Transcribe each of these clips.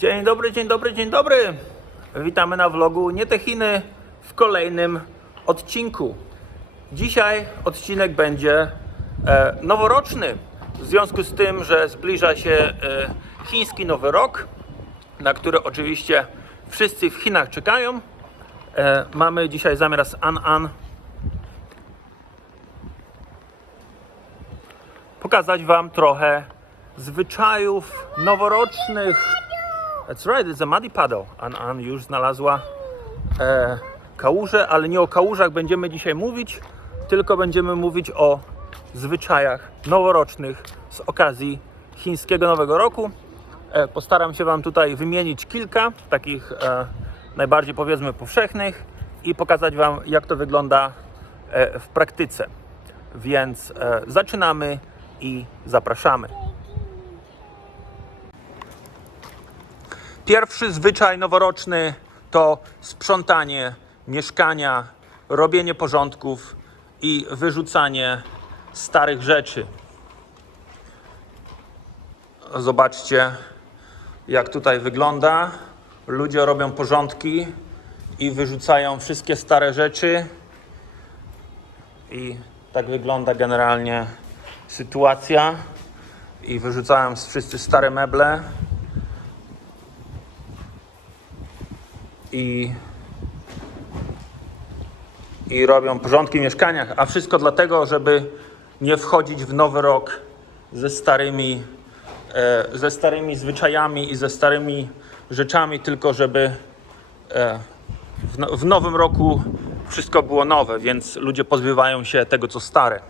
Dzień dobry, dzień dobry, dzień dobry. Witamy na vlogu Nie te Chiny w kolejnym odcinku. Dzisiaj odcinek będzie e, noworoczny. W związku z tym, że zbliża się e, chiński nowy rok, na który oczywiście wszyscy w Chinach czekają. E, mamy dzisiaj zamiar z An An pokazać Wam trochę zwyczajów noworocznych. That's right, it's a muddy puddle. An An już znalazła e, kałuże, ale nie o kałużach będziemy dzisiaj mówić, tylko będziemy mówić o zwyczajach noworocznych z okazji chińskiego Nowego Roku. E, postaram się Wam tutaj wymienić kilka takich e, najbardziej powiedzmy powszechnych i pokazać Wam, jak to wygląda e, w praktyce. Więc e, zaczynamy i zapraszamy. Pierwszy zwyczaj noworoczny to sprzątanie mieszkania, robienie porządków i wyrzucanie starych rzeczy. Zobaczcie, jak tutaj wygląda. Ludzie robią porządki i wyrzucają wszystkie stare rzeczy. I tak wygląda generalnie sytuacja. I wyrzucają wszyscy stare meble. I, i robią porządki w mieszkaniach, a wszystko dlatego, żeby nie wchodzić w nowy rok ze starymi, e, ze starymi zwyczajami i ze starymi rzeczami, tylko żeby e, w, no, w nowym roku wszystko było nowe, więc ludzie pozbywają się tego, co stare.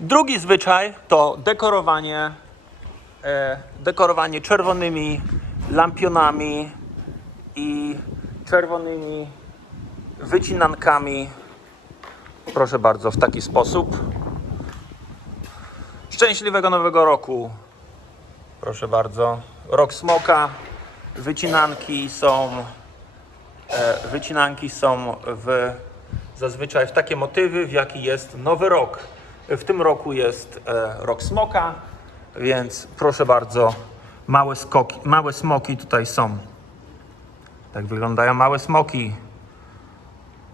Drugi zwyczaj to dekorowanie e, dekorowanie czerwonymi lampionami i czerwonymi wycinankami. Proszę bardzo, w taki sposób. Szczęśliwego Nowego Roku. Proszę bardzo. Rok Smoka. Wycinanki są e, wycinanki są w, zazwyczaj w takie motywy, w jaki jest Nowy Rok. W tym roku jest e, Rok Smoka, więc proszę bardzo, małe, skoki, małe smoki tutaj są. Tak wyglądają małe smoki.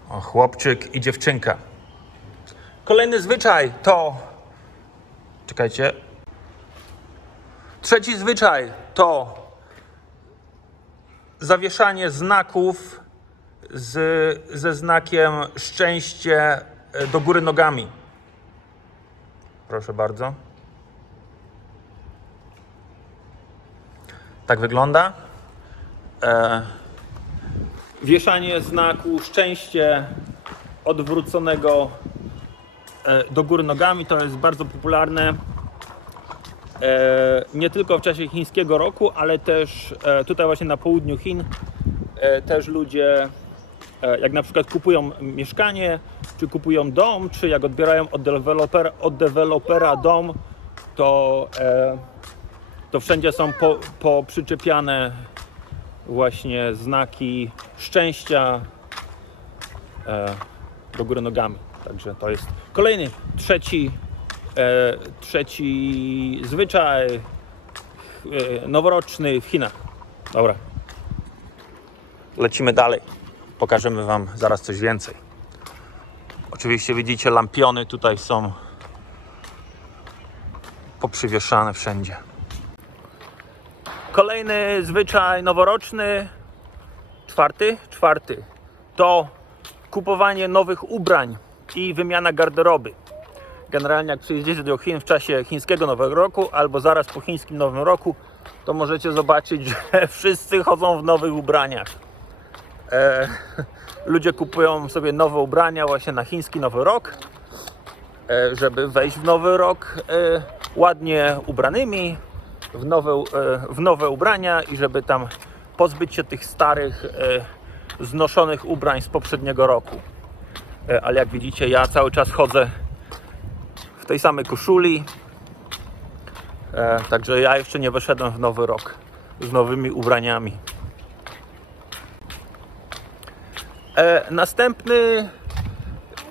O, chłopczyk i dziewczynka. Kolejny zwyczaj to. Czekajcie. Trzeci zwyczaj to zawieszanie znaków z, ze znakiem szczęście e, do góry nogami. Proszę bardzo. Tak wygląda. E, wieszanie znaku szczęście odwróconego e, do góry nogami to jest bardzo popularne. E, nie tylko w czasie chińskiego roku, ale też e, tutaj właśnie na południu Chin też ludzie jak na przykład kupują mieszkanie, czy kupują dom, czy jak odbierają od dewelopera, od dewelopera dom, to to wszędzie są po, poprzyczepiane właśnie znaki szczęścia e, do góry nogami. Także to jest kolejny, trzeci, e, trzeci zwyczaj e, noworoczny w Chinach. Dobra. Lecimy dalej. Pokażemy Wam zaraz coś więcej. Oczywiście widzicie lampiony tutaj są poprzywieszane wszędzie. Kolejny zwyczaj noworoczny, czwarty, czwarty, to kupowanie nowych ubrań i wymiana garderoby. Generalnie jak przyjedziecie do Chin w czasie chińskiego Nowego Roku albo zaraz po chińskim Nowym Roku, to możecie zobaczyć, że wszyscy chodzą w nowych ubraniach. E, ludzie kupują sobie nowe ubrania właśnie na chiński Nowy Rok, e, żeby wejść w Nowy Rok e, ładnie ubranymi, w nowe, e, w nowe ubrania i żeby tam pozbyć się tych starych, e, znoszonych ubrań z poprzedniego roku. E, Ale jak widzicie, ja cały czas chodzę w tej samej koszuli. Także ja jeszcze nie wyszedłem w nowy rok z nowymi ubraniami. Następny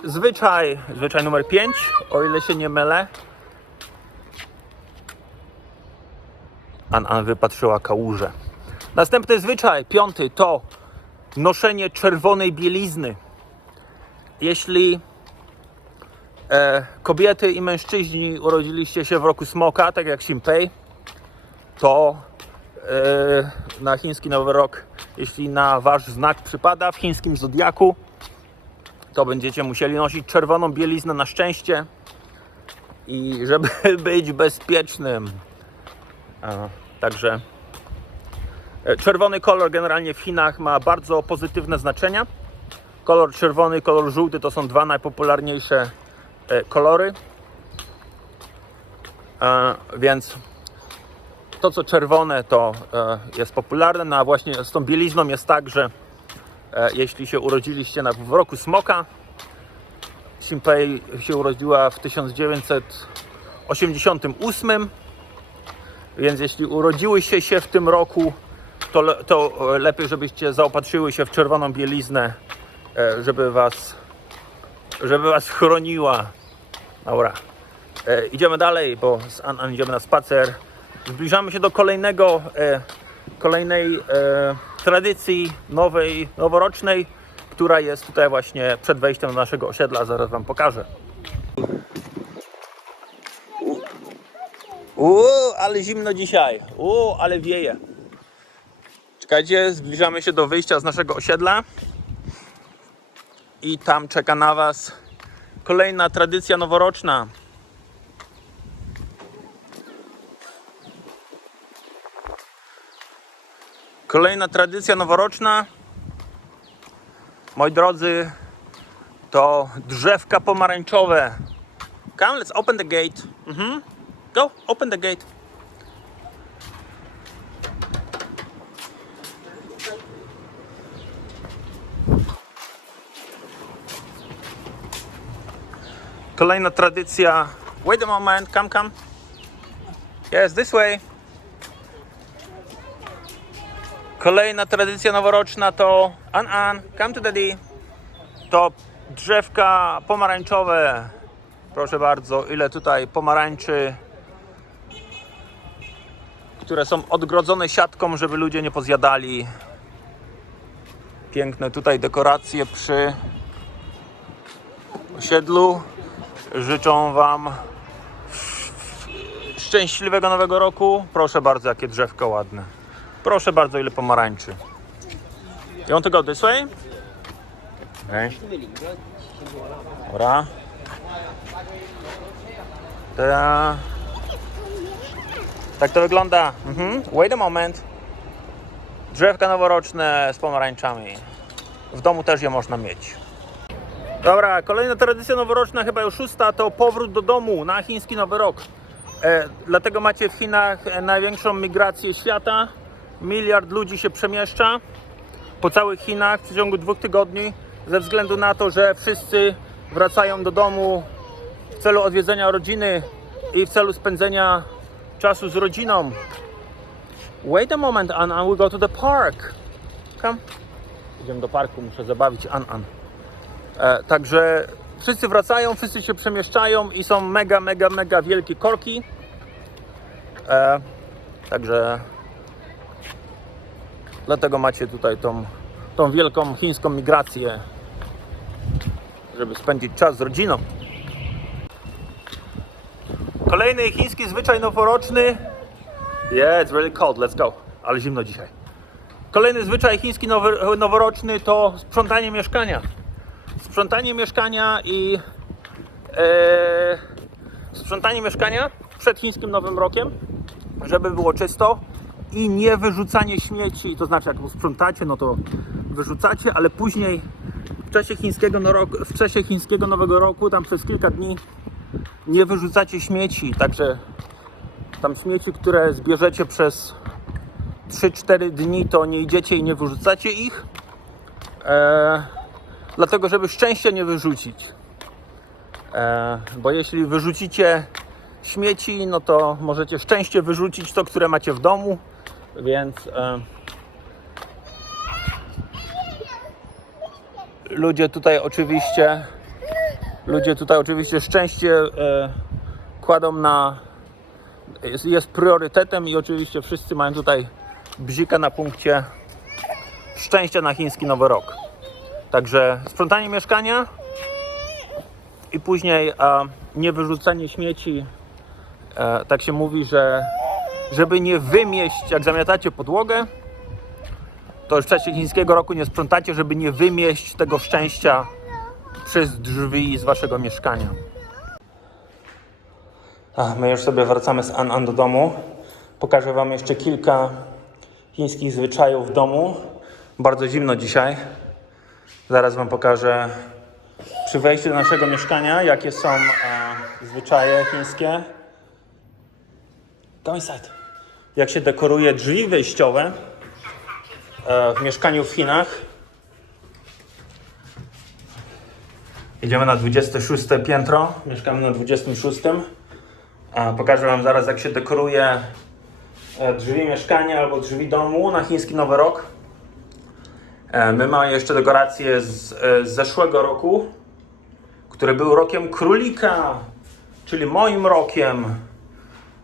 zwyczaj, zwyczaj numer 5, o ile się nie mylę, An An wypatrzyła kałużę. Następny zwyczaj, piąty, to noszenie czerwonej bielizny. Jeśli e, kobiety i mężczyźni urodziliście się w roku smoka, tak jak Simpei, to e, na chiński Nowy Rok, jeśli na wasz znak przypada w chińskim zodiaku, to będziecie musieli nosić czerwoną bieliznę na szczęście i żeby być bezpiecznym. Także e, czerwony kolor generalnie w Chinach ma bardzo pozytywne znaczenia. Kolor czerwony kolor żółty to są dwa najpopularniejsze e, kolory. Więc to co czerwone to e, jest popularne, no a właśnie z tą bielizną jest tak, że jeśli się urodziliście na, w roku smoka, Simpei się urodziła w 1988, więc jeśli urodziłyście się w tym roku, to, le, to e, lepiej, żebyście zaopatrzyły się w czerwoną bieliznę, e, żeby was, żeby was chroniła. Dobra. E, idziemy dalej, bo z An, An idziemy na spacer. Zbliżamy się do kolejnego, e, kolejnej e, tradycji nowej, noworocznej, która jest tutaj właśnie przed wejściem do naszego osiedla. Zaraz Wam pokażę. Uuu, ale zimno dzisiaj. Uuu, ale wieje. Czekajcie, zbliżamy się do wyjścia z naszego osiedla. I tam czeka na Was kolejna tradycja noworoczna. Kolejna tradycja noworoczna, moi drodzy, to drzewka pomarańczowe. Come, let's open the gate. Mhm. Go, open the gate. Kolejna tradycja. Wait a moment, come, come. Yes, this way. Kolejna tradycja noworoczna to An An, come to daddy. To drzewka pomarańczowe. Proszę bardzo, ile tutaj pomarańczy, które są odgrodzone siatką, żeby ludzie nie pozjadali. Piękne tutaj dekoracje przy osiedlu. Życzą Wam szczęśliwego nowego roku. Proszę bardzo, jakie drzewka ładne. Proszę bardzo, ile pomarańczy. You want to go this way? Okay. Dobra. Ta. Tak to wygląda. Mhm. Wait a moment. Drzewka noworoczne z pomarańczami. W domu też je można mieć. Dobra, kolejna tradycja noworoczna, chyba już szósta, to powrót do domu na chiński Nowy Rok. E, dlatego macie w Chinach e, największą migrację świata. Miliard ludzi się przemieszcza po całych Chinach w przeciągu dwóch tygodni, ze względu na to, że wszyscy wracają do domu w celu odwiedzenia rodziny i w celu spędzenia czasu z rodziną. Wait a moment, An An, we go to the park. Come. Idziemy do parku, muszę zabawić An An. E, także wszyscy wracają, wszyscy się przemieszczają i są mega, mega, mega wielkie korki. E, także dlatego macie tutaj tą, tą wielką chińską migrację, żeby spędzić czas z rodziną. Kolejny chiński zwyczaj noworoczny. Yeah, it's really cold, let's go. Ale zimno dzisiaj. Kolejny zwyczaj chiński noworoczny to sprzątanie mieszkania sprzątanie mieszkania i e, sprzątanie mieszkania przed chińskim Nowym Rokiem, żeby było czysto i nie wyrzucanie śmieci, to znaczy jak sprzątacie, no to wyrzucacie, ale później w czasie chińskiego, no, w czasie chińskiego Nowego Roku, tam przez kilka dni nie wyrzucacie śmieci, także tam śmieci, które zbierzecie przez 3-4 dni, to nie idziecie i nie wyrzucacie ich. E, dlatego żeby szczęścia nie wyrzucić. E, bo jeśli wyrzucicie śmieci, no to możecie szczęście wyrzucić to, które macie w domu, więc e, ludzie tutaj oczywiście ludzie tutaj oczywiście szczęście e, kładą na jest, jest priorytetem i oczywiście wszyscy mają tutaj bzika na punkcie szczęścia na chiński Nowy Rok. Także sprzątanie mieszkania i później a, nie wyrzucanie śmieci. E, tak się mówi, że żeby nie wymieść, jak zamiatacie podłogę, to już w czasie chińskiego roku nie sprzątacie, żeby nie wymieść tego szczęścia przez drzwi z waszego mieszkania. My już sobie wracamy z An An do domu. Pokażę wam jeszcze kilka chińskich zwyczajów w domu. Bardzo zimno dzisiaj. Zaraz wam pokażę przy wejściu do naszego mieszkania, jakie są e, zwyczaje chińskie. Go inside. Jak się dekoruje drzwi wejściowe e, w mieszkaniu w Chinach. Idziemy na 26 piętro. Mieszkamy na 26. A pokażę Wam zaraz, jak się dekoruje e, drzwi mieszkania albo drzwi domu na chiński Nowy Rok. E, My mamy jeszcze dekoracje z, e, z zeszłego roku, który był rokiem królika, czyli moim rokiem.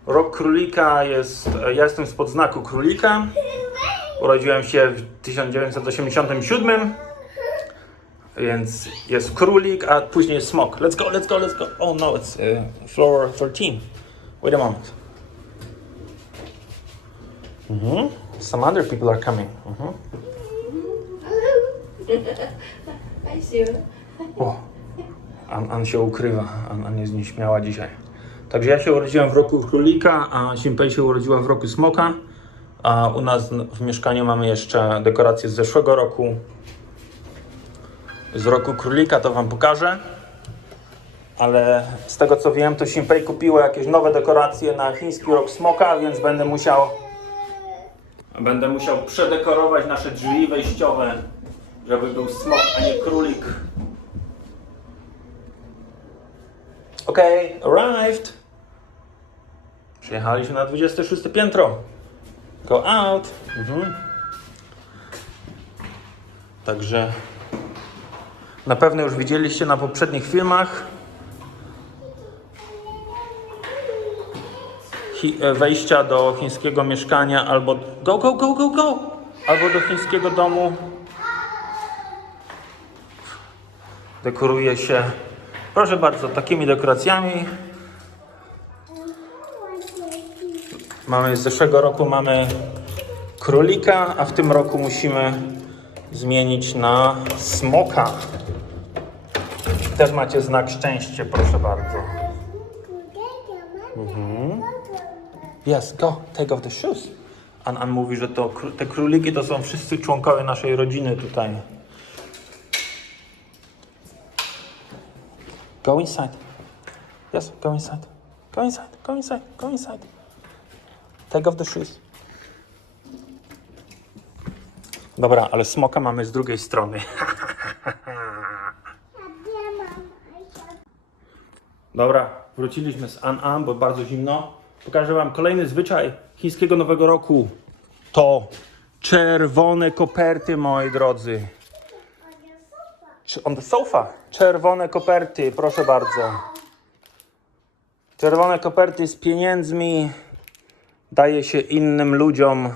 Rok królika jest. Ja jestem spod znaku królika. Urodziłem się w 1987. Więc jest królik, a później jest smok. Let's go, let's go, let's go. Oh no, it's uh, floor 13. Wait a moment. Mhm. Some other people are coming. I see you. O, An, An się ukrywa. An, An jest nieśmiała dzisiaj. Także ja się urodziłem w roku królika, a Simpei się urodziła w roku smoka. A u nas w mieszkaniu mamy jeszcze dekoracje z zeszłego roku. Z roku królika to wam pokażę. Ale z tego co wiem, to Simpei kupiła jakieś nowe dekoracje na chiński rok smoka, więc będę musiał będę musiał przedekorować nasze drzwi wejściowe, żeby był smok, a nie królik. Okej, arrived. Przyjechaliśmy na 26 piętro. Go out. Mhm. Także na pewno już widzieliście na poprzednich filmach e, wejścia do chińskiego mieszkania albo go, go, go, go, go, albo do chińskiego domu. Dekoruje się, proszę bardzo, takimi dekoracjami. Mamy z zeszłego roku mamy królika, a w tym roku musimy zmienić na smoka. Też macie znak szczęście, proszę bardzo. Yes, go, take off the shoes. An, An mówi, że to, te króliki to są wszyscy członkowie naszej rodziny tutaj. Go inside. Yes, go inside. Go inside, go inside, go inside. Take off the shoes. Dobra, ale smoka mamy z drugiej strony. Dobra, wróciliśmy z An An, bo bardzo zimno. Pokażę Wam kolejny zwyczaj chińskiego Nowego Roku. To czerwone koperty, moi drodzy. On the sofa. Czerwone koperty, proszę bardzo. Czerwone koperty z pieniędzmi daje się innym ludziom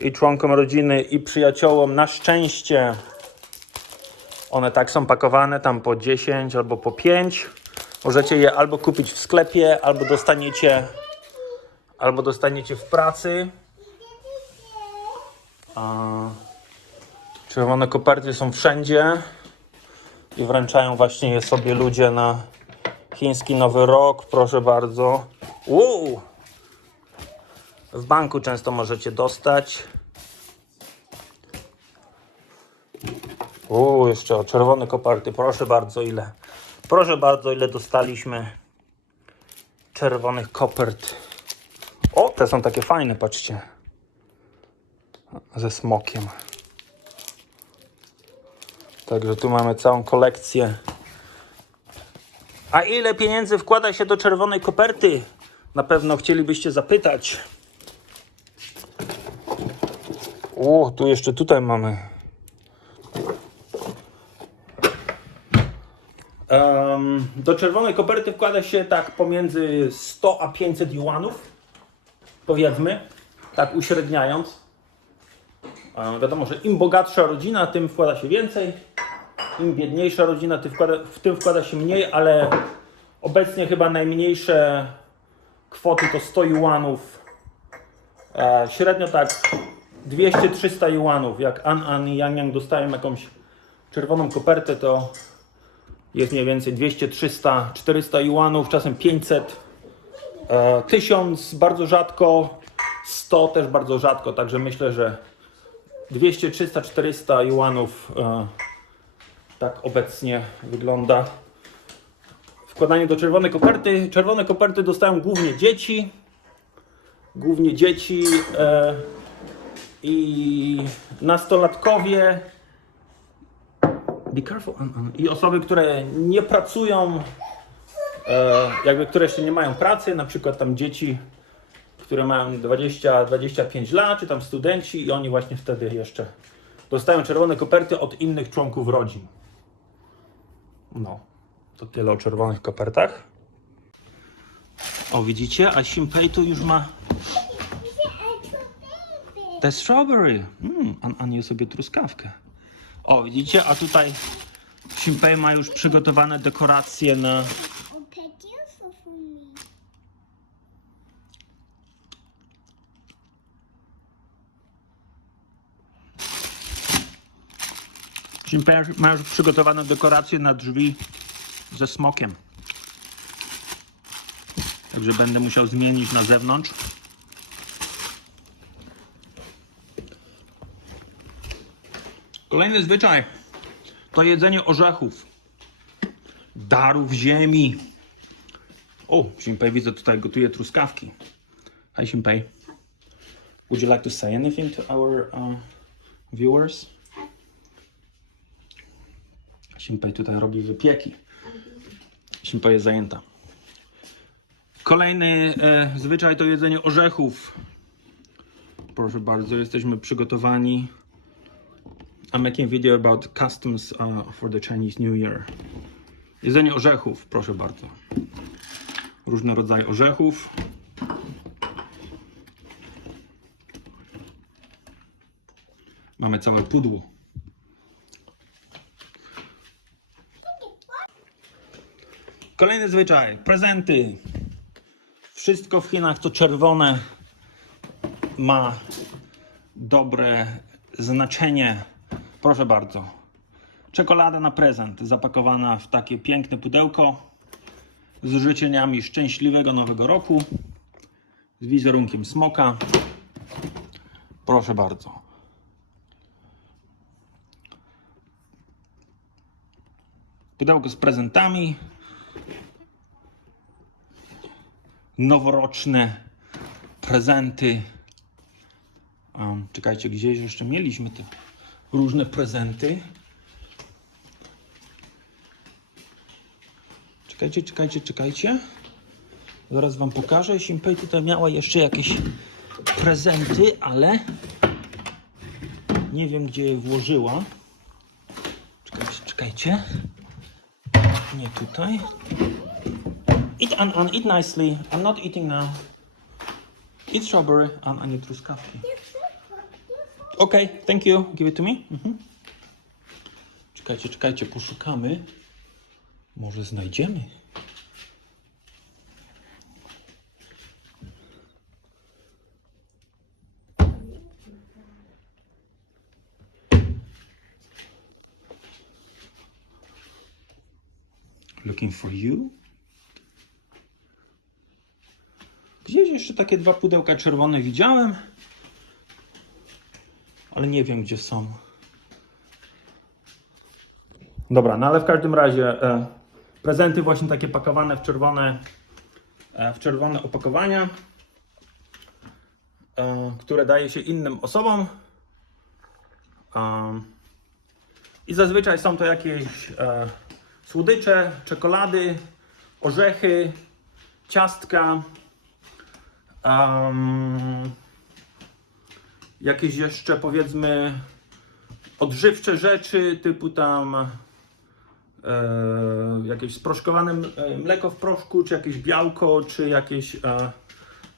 i członkom rodziny i przyjaciołom na szczęście. One tak są pakowane, tam po 10 albo po 5. Możecie je albo kupić w sklepie, albo dostaniecie, albo dostaniecie w pracy. A czerwone koperty są wszędzie i wręczają właśnie je sobie ludzie na chiński Nowy Rok. Proszę bardzo. W banku często możecie dostać. O, jeszcze o czerwone koperty. Proszę bardzo, ile. Proszę bardzo, ile dostaliśmy czerwonych kopert. O, te są takie fajne, patrzcie. Ze smokiem. Także tu mamy całą kolekcję. A ile pieniędzy wkłada się do czerwonej koperty? Na pewno chcielibyście zapytać. O, tu jeszcze tutaj mamy. Em, do czerwonej koperty wkłada się tak pomiędzy 100 a 500 juanów, powiedzmy, tak uśredniając. E, wiadomo, że im bogatsza rodzina, tym wkłada się więcej. Im biedniejsza rodzina, tym wkłada, w tym wkłada się mniej, ale obecnie chyba najmniejsze kwoty to 100 juanów. E, średnio tak 200-300 juanów. Jak An An i Yang Yang dostają jakąś czerwoną kopertę, to jest mniej więcej 200, 300, 400 juanów, czasem 500, e, 1000 bardzo rzadko, 100 też bardzo rzadko, także myślę, że 200, 300, 400 juanów e, tak obecnie wygląda wkładanie do czerwonej koperty. Czerwone koperty dostają głównie dzieci, głównie dzieci e, i nastolatkowie. Be careful. An- An. I osoby, które nie pracują, e, jakby które jeszcze nie mają pracy, na przykład tam dzieci, które mają 20-25 lat, czy tam studenci i oni właśnie wtedy jeszcze dostają czerwone koperty od innych członków rodzin. No, to tyle o czerwonych kopertach. O, widzicie? A Simpei tu już ma te strawberry. Mm, An, An je sobie truskawkę. O, widzicie? A tutaj Simpei ma już przygotowane dekoracje na... Simpei ma już przygotowane dekoracje na drzwi ze smokiem. Także będę musiał zmienić na zewnątrz. Kolejny zwyczaj to jedzenie orzechów, darów ziemi. O, Simpei widzę tutaj gotuje truskawki. Hi Simpei. Would you like to say anything to our uh, viewers? Simpei tutaj robi wypieki. Simpei jest zajęta. Kolejny e, zwyczaj to jedzenie orzechów. Proszę bardzo, jesteśmy przygotowani. I'm making a video about customs uh, for the Chinese New Year. Jedzenie orzechów, proszę bardzo. Różne rodzaje orzechów. Mamy całe pudło. Kolejny zwyczaj, prezenty. Wszystko w Chinach, co czerwone, ma dobre znaczenie. Proszę bardzo. Czekolada na prezent, zapakowana w takie piękne pudełko z życzeniami szczęśliwego nowego roku, z wizerunkiem smoka. Proszę bardzo. Pudełko z prezentami. Noworoczne prezenty. Um, czekajcie, gdzieś jeszcze mieliśmy te różne prezenty. Czekajcie, czekajcie, czekajcie. Zaraz wam pokażę. Simpei tutaj miała jeszcze jakieś prezenty, ale nie wiem gdzie je włożyła. Czekajcie, czekajcie. Nie tutaj. Eat An An, eat nicely. I'm not eating now. Eat strawberry. An An, nie truskawki. Okay, thank you. Give it to me. Mhm. Czekajcie, czekajcie, poszukamy. Może znajdziemy. Looking for you. Gdzieś jeszcze takie dwa pudełka czerwone widziałem, ale nie wiem gdzie są. Dobra, no ale w każdym razie e, prezenty właśnie takie pakowane w czerwone, e, w czerwone opakowania, e, które daje się innym osobom. E, I zazwyczaj są to jakieś e, słodycze, czekolady, orzechy, ciastka, em, jakieś jeszcze powiedzmy odżywcze rzeczy typu tam e, jakieś sproszkowane e, mleko w proszku, czy jakieś białko, czy jakieś e,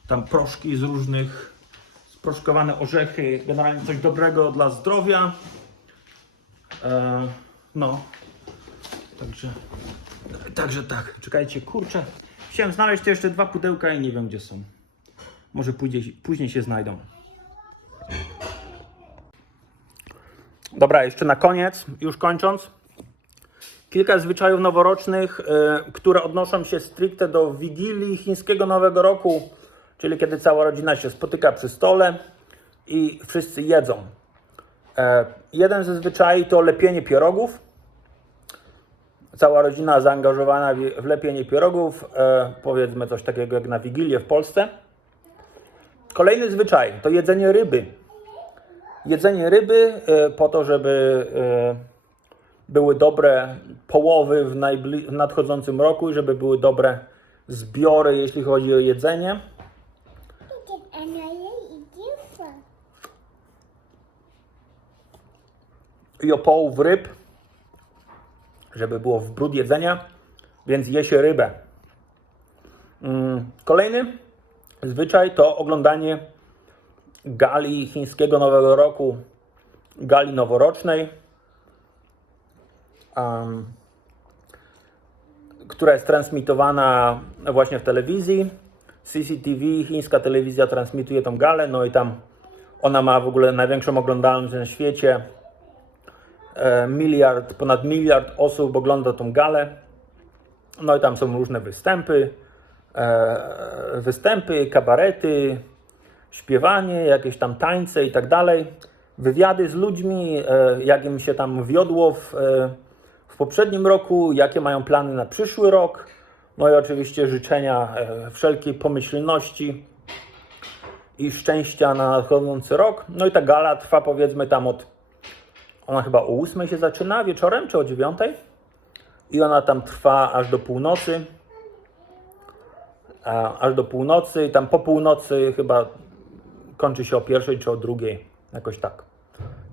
tam proszki z różnych sproszkowane orzechy, generalnie coś dobrego dla zdrowia. E, no, także, także tak, czekajcie, kurczę, chciałem znaleźć jeszcze dwa pudełka i nie wiem gdzie są. Może później, później się znajdą. Dobra, jeszcze na koniec, już kończąc. Kilka zwyczajów noworocznych, y, które odnoszą się stricte do Wigilii chińskiego Nowego Roku, czyli kiedy cała rodzina się spotyka przy stole i wszyscy jedzą. E, jeden ze zwyczajów to lepienie pierogów. Cała rodzina zaangażowana w lepienie pierogów, e, powiedzmy coś takiego jak na Wigilię w Polsce. Kolejny zwyczaj to jedzenie ryby. Jedzenie ryby e, po to, żeby e, były dobre połowy w, w nadchodzącym roku i żeby były dobre zbiory, jeśli chodzi o jedzenie. I o połów ryb, żeby było w brud jedzenia, więc je się rybę. Mm, Kolejny zwyczaj to oglądanie gali chińskiego Nowego Roku, gali noworocznej, em, która jest transmitowana właśnie w telewizji. CCTV, chińska telewizja transmituje tą galę, no i tam ona ma w ogóle największą oglądalność na świecie. E, miliard, ponad miliard osób ogląda tą galę. No i tam są różne występy, e, występy, kabarety, śpiewanie, jakieś tam tańce i tak dalej. Wywiady z ludźmi, e, jak im się tam wiodło w, e, w poprzednim roku, jakie mają plany na przyszły rok. No i oczywiście życzenia e, wszelkiej pomyślności i szczęścia na nadchodzący rok. No i ta gala trwa powiedzmy tam od ona chyba o 8 się zaczyna wieczorem, czy o 9? I ona tam trwa aż do północy. Aż do północy. I tam po północy chyba kończy się o pierwszej czy o drugiej. Jakoś tak.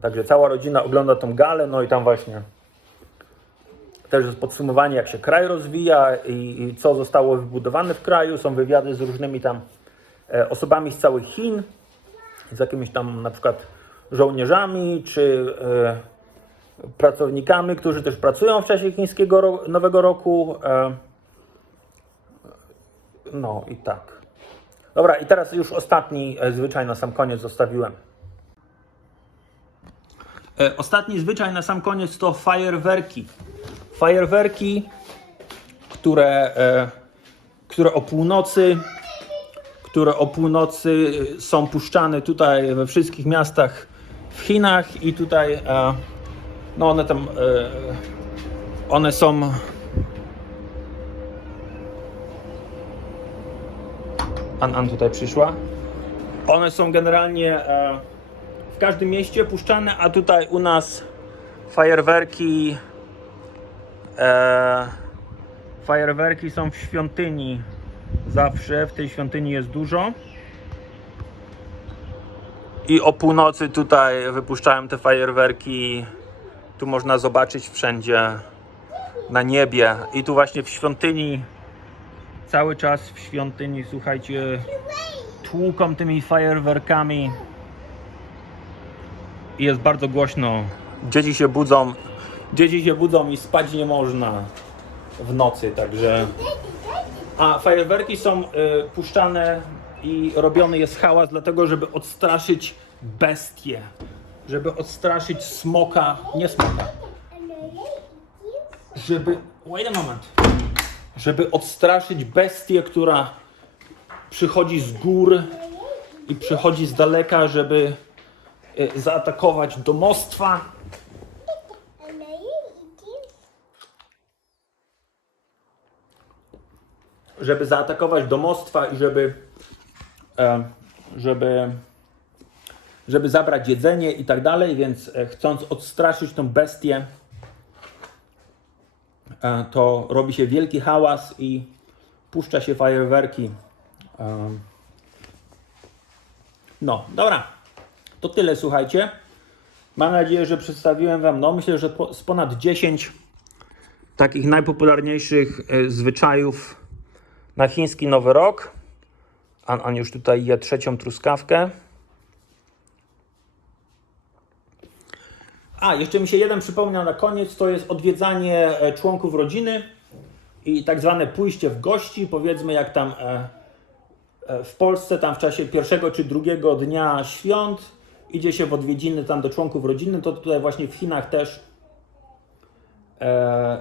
Także cała rodzina ogląda tą galę, no i tam właśnie też jest podsumowanie, jak się kraj rozwija i, i co zostało wybudowane w kraju. Są wywiady z różnymi tam e, osobami z całych Chin, z jakimiś tam na przykład żołnierzami czy e, pracownikami, którzy też pracują w czasie chińskiego ro- Nowego Roku. E, no i tak. Dobra, i teraz już ostatni e, zwyczaj na sam koniec zostawiłem. E, Ostatni zwyczaj na sam koniec to fajerwerki. Fajerwerki, które, e, które o północy które o północy są puszczane tutaj we wszystkich miastach w Chinach i tutaj no one tam one są An An tutaj przyszła. One są generalnie e, w każdym mieście puszczane, a tutaj u nas fajerwerki e, fajerwerki są w świątyni zawsze. W tej świątyni jest dużo. I o północy tutaj wypuszczają te fajerwerki. Tu można zobaczyć wszędzie na niebie. I tu właśnie w świątyni, cały czas w świątyni, słuchajcie, tłuką tymi fajerwerkami. I jest bardzo głośno. Dzieci się budzą. Dzieci się budzą i spać nie można w nocy, także. A fajerwerki są y, puszczane i robiony jest hałas dlatego, żeby odstraszyć bestie. Żeby odstraszyć smoka, nie smoka. Żeby, wait a moment. Żeby odstraszyć bestię, która przychodzi z gór i przychodzi z daleka, żeby y, zaatakować domostwa. Żeby zaatakować domostwa i żeby, e, żeby, żeby zabrać jedzenie i tak dalej, więc e, chcąc odstraszyć tą bestię, e, to robi się wielki hałas i puszcza się fajerwerki. E, No, dobra. To tyle, słuchajcie. Mam nadzieję, że przedstawiłem Wam, no myślę, że z ponad 10 takich najpopularniejszych e, zwyczajów na chiński Nowy Rok. An, An już tutaj je trzecią truskawkę. A, jeszcze mi się jeden przypomniał na koniec, to jest odwiedzanie e, członków rodziny i tak zwane pójście w gości, powiedzmy jak tam e, e, w Polsce, tam w czasie pierwszego czy drugiego dnia świąt, idzie się w odwiedziny tam do członków rodziny, to tutaj właśnie w Chinach też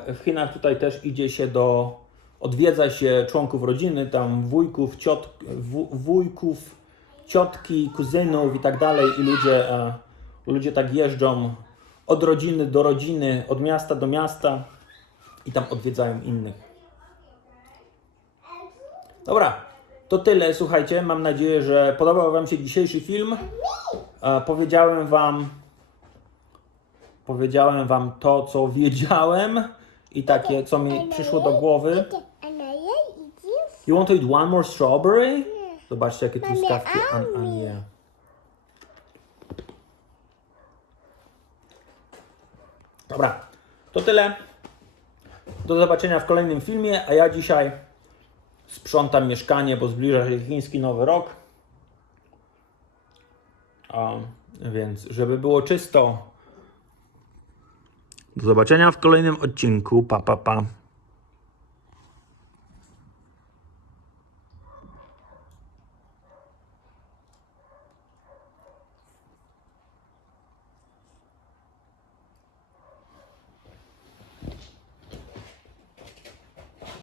w Chinach tutaj też idzie się do, odwiedza się członków rodziny, tam wujków, ciot,wu- wujków, ciotki, kuzynów i tak dalej i ludzie, ludzie tak jeżdżą od rodziny do rodziny, od miasta do miasta i tam odwiedzają innych. Dobra, to tyle, słuchajcie. Mam nadzieję, że podobał Wam się dzisiejszy film. E, powiedziałem Wam, powiedziałem Wam to, co wiedziałem i takie, co mi przyszło do głowy. You. Want to eat one more strawberry? Zobaczcie, jakie truskawki An, An je. Dobra, to tyle. Do zobaczenia w kolejnym filmie, a ja dzisiaj sprzątam mieszkanie, bo zbliża się chiński nowy rok. A, więc, żeby było czysto. Do zobaczenia w kolejnym odcinku. Pa, pa, pa.